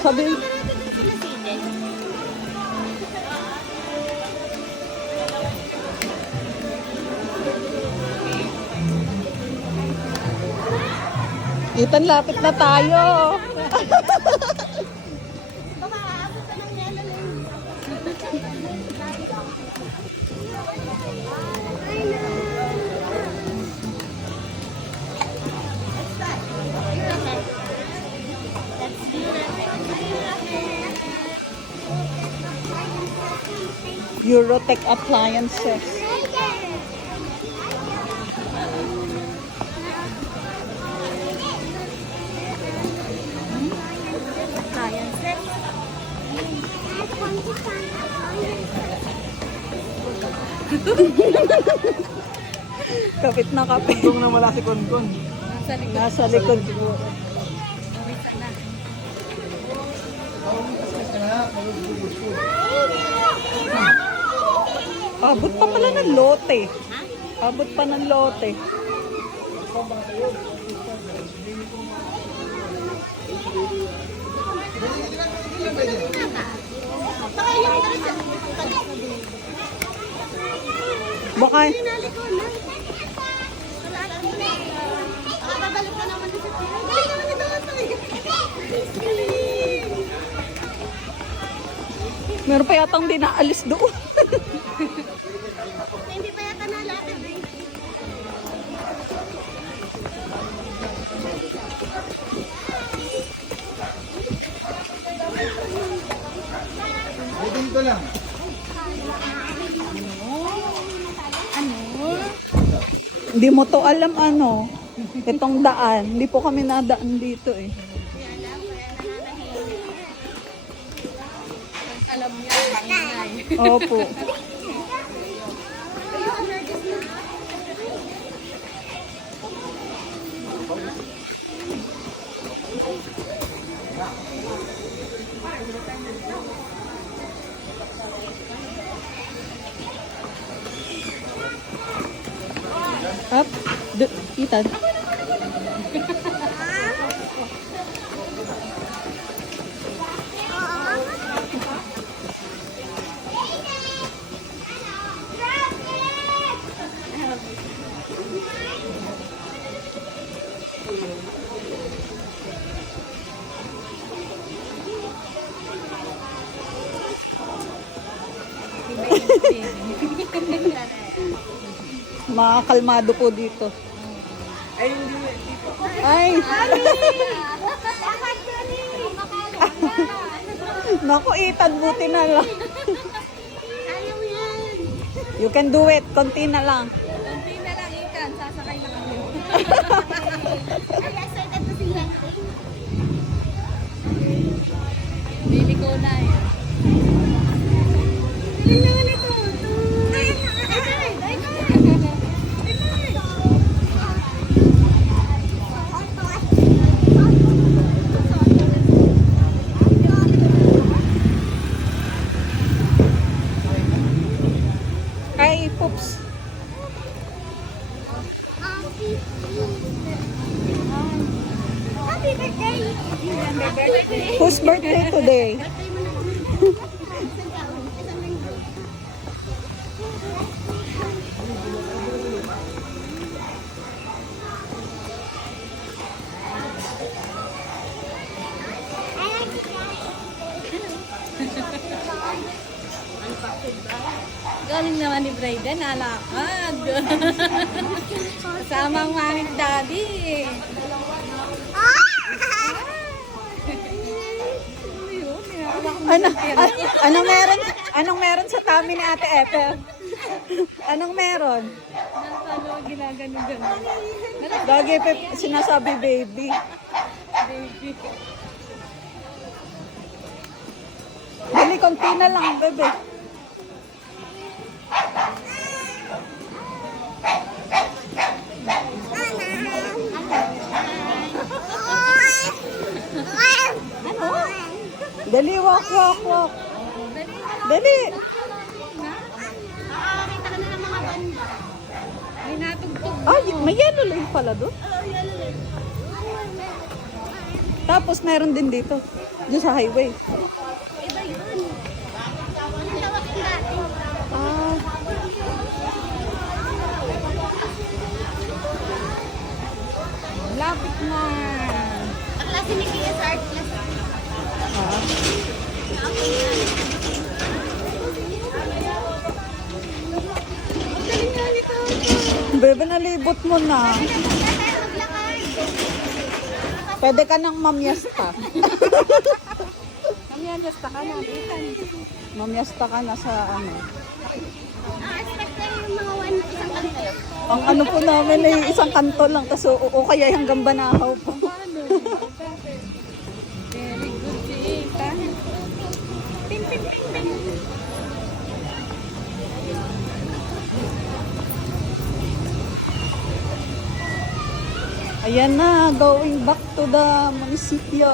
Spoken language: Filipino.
Sabi, Ethan, lapit na tayo. Eurotech appliances. Kapit na kapit. Kung na wala si Konkon. Nasa likod po. Abot pa pala ng lote. Abot pa ng lote. Baka meron pa yatang di naalis doon. Hindi pa yata nalapit eh. Dito lang. Hindi mo to alam ano. Itong daan. Hindi po kami nadaan dito eh. Alam niya, pangingay. Opo. Up. Ethan. Makakalmado po dito. Ay, hindi. Dito. Ay! Naku, Ethan, buti na lang. Ayaw yan. You can do it. Konti na lang. Kunti na lang, Ethan. Sasakay na kami. Ay, excited na sila. Baby ko na eh. Galing naman ito. Ay, poops. Happy birthday! Whose birthday today? Galing naman ni Brayden, nalakad. Kasama ang mami at daddy. Anong meron sa tummy ni Ate Epe? Anong meron? Nasa ano, ginaganon-ganon. Lagi sinasabi baby. Baby. Dali, konti na lang, bebe. Dali, walk. Dali. Nakakakita ka na ng mga banda. May natugtog. Ay, may yellow lane pala doon. Tapos meron din dito. Diyan sa highway. Iba yun. Ang tawag ko dati. Ah. Lapit na. Kaklase ni PSR class. Ah. Ang galing nga nito. Bebe, nalibot mo na. Pwede ka nang mamyasta. Mamiyanyasta ka na. Mamyasta ka na sa ano. Expect na yung mga isang kali kayo. Ang ano po namin ay isang kanto lang, tas o kaya hanggang Banahaw po. Very good, Tita. Ping, ping, ping, ping. Ayan na, going back to the munisipyo.